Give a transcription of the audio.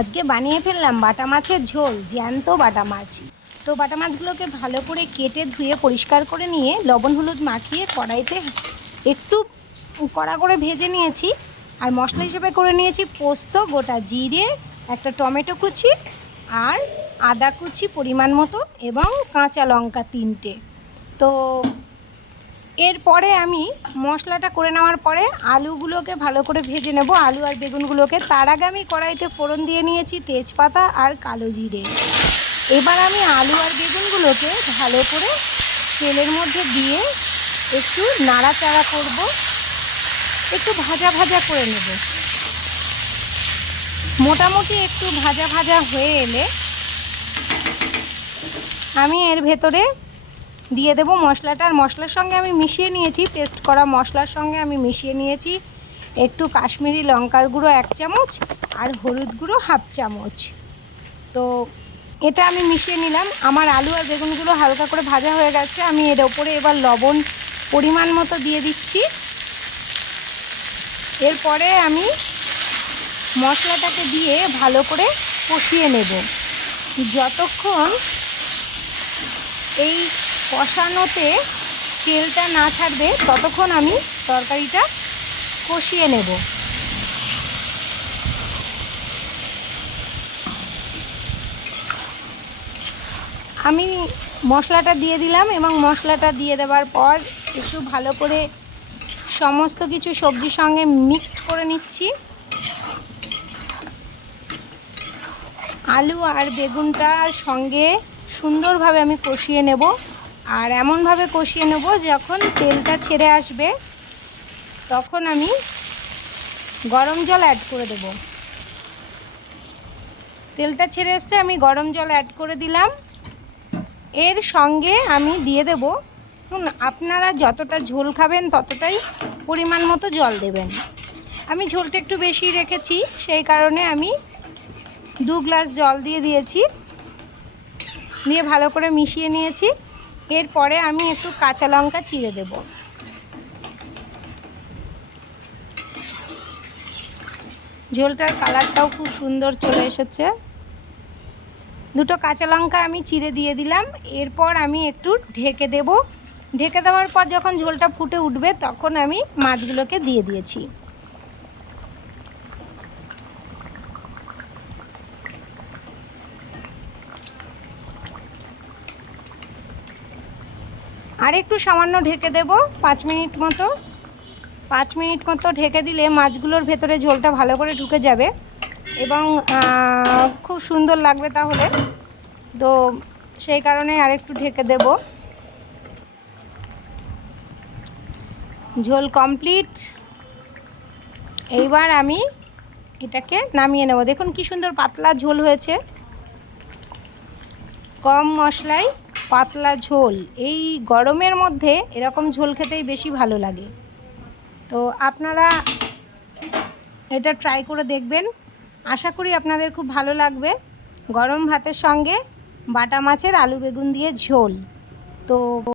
আজকে বানিয়ে ফেললাম বাটা মাছের ঝোল, জ্যান্ত বাটা মাছ। তো বাটা মাছগুলোকে ভালো করে কেটে ধুয়ে পরিষ্কার করে নিয়ে লবণ হলুদ মাখিয়ে কড়াইতে একটু কড়া করে ভেজে নিয়েছি। আর মশলা হিসেবে করে নিয়েছি পোস্ত, গোটা জিরে, একটা টমেটো কুচি আর আদা কুচি পরিমাণ মতো এবং কাঁচা লঙ্কা তিনটে। তো এরপরে আমি মশলাটা করে নেওয়ার পরে আলুগুলোকে ভালো করে ভেজে নেব, আলু আর বেগুনগুলোকে। তার আগে আমি কড়াইতে ফোড়ন দিয়ে নিয়েছি তেজপাতা আর কালো জিরে। এবার আমি আলু আর বেগুনগুলোকে ভালো করে তেলের মধ্যে দিয়ে একটু নাড়াচাড়া করব। একটু ভাজা ভাজা করে নেব। মোটামুটি একটু ভাজা ভাজা হয়ে এলে আমি এর ভেতরে দিয়ে দেবো মশলাটা আর মশলার সঙ্গে আমি মিশিয়ে নিয়েছি। পেস্ট করা মশলার সঙ্গে আমি মিশিয়ে নিয়েছি। একটু কাশ্মীরি লঙ্কার গুঁড়ো এক চামচ আর হলুদ গুঁড়ো হাফ চামচ। তো এটা আমি মিশিয়ে নিলাম। আমার আলু আর বেগুনগুলো হালকা করে ভাজা হয়ে গেছে। আমি এর ওপরে এবার লবণ পরিমাণ মতো দিয়ে দিচ্ছি। এরপরে আমি মশলাটাকে দিয়ে ভালো করে কষিয়ে নেব। যতক্ষণ এই কষানোতে তেলটা না ছাড়বে ততক্ষণ আমি তরকারিটা কষিয়ে নেব। আমি মশলাটা দিয়ে দিলাম এবং মশলাটা দিয়ে দেওয়ার পর একটু ভালো করে সমস্ত কিছু সবজির সঙ্গে মিক্সড করে নিচ্ছি। আলু আর বেগুনটার সঙ্গে সুন্দরভাবে আমি কষিয়ে নেব। আর এমনভাবে কষিয়ে নেব যখন তেলটা ছেড়ে আসবে, তখন আমি গরম জল অ্যাড করে দেব। তেলটা ছেড়ে এসছে, আমি গরম জল অ্যাড করে দিলাম। এর সঙ্গে আমি দিয়ে দেব আপনারা যতটা ঝোল খাবেন ততটাই পরিমাণ মতো জল দেবেন। আমি ঝোলটা একটু বেশি রেখেছি, সেই কারণে আমি দু গ্লাস জল দিয়ে দিয়েছি। দিয়ে ভালো করে মিশিয়ে নিয়েছি। এরপরে আমি একটু কাঁচা লঙ্কা চিড়ে দেব। ঝোলটার কালারটাও খুব সুন্দর চলে এসেছে। দুটো কাঁচা লঙ্কা আমি চিড়ে দিয়ে দিলাম। এরপর আমি একটু ঢেকে দেব। ঢেকে দেওয়ার পর যখন ঝোলটা ফুটে উঠবে, তখন আমি মাছগুলোকে দিয়ে দিয়েছি। আর একটু সামান্য ঢেকে দেব, পাঁচ মিনিট মতো। পাঁচ মিনিট মতো ঢেকে দিলে মাছগুলোর ভেতরে ঝোলটা ভালো করে ঢুকে যাবে এবং খুব সুন্দর লাগবে তাহলে। তো সেই কারণে আরেকটু ঢেকে দেব। ঝোল কমপ্লিট। এইবার আমি এটাকে নামিয়ে নেব। দেখুন কি সুন্দর পাতলা ঝোল হয়েছে। কম মশলায় পাতলা ঝোল। এই গরমের মধ্যে এরকম ঝোল খেতেই বেশি ভালো লাগে। তো আপনারা এটা ট্রাই করে দেখবেন। আশা করি আপনাদের খুব ভালো লাগবে। গরম ভাতের সঙ্গে বাটা মাছের আলু বেগুন দিয়ে ঝোল। তো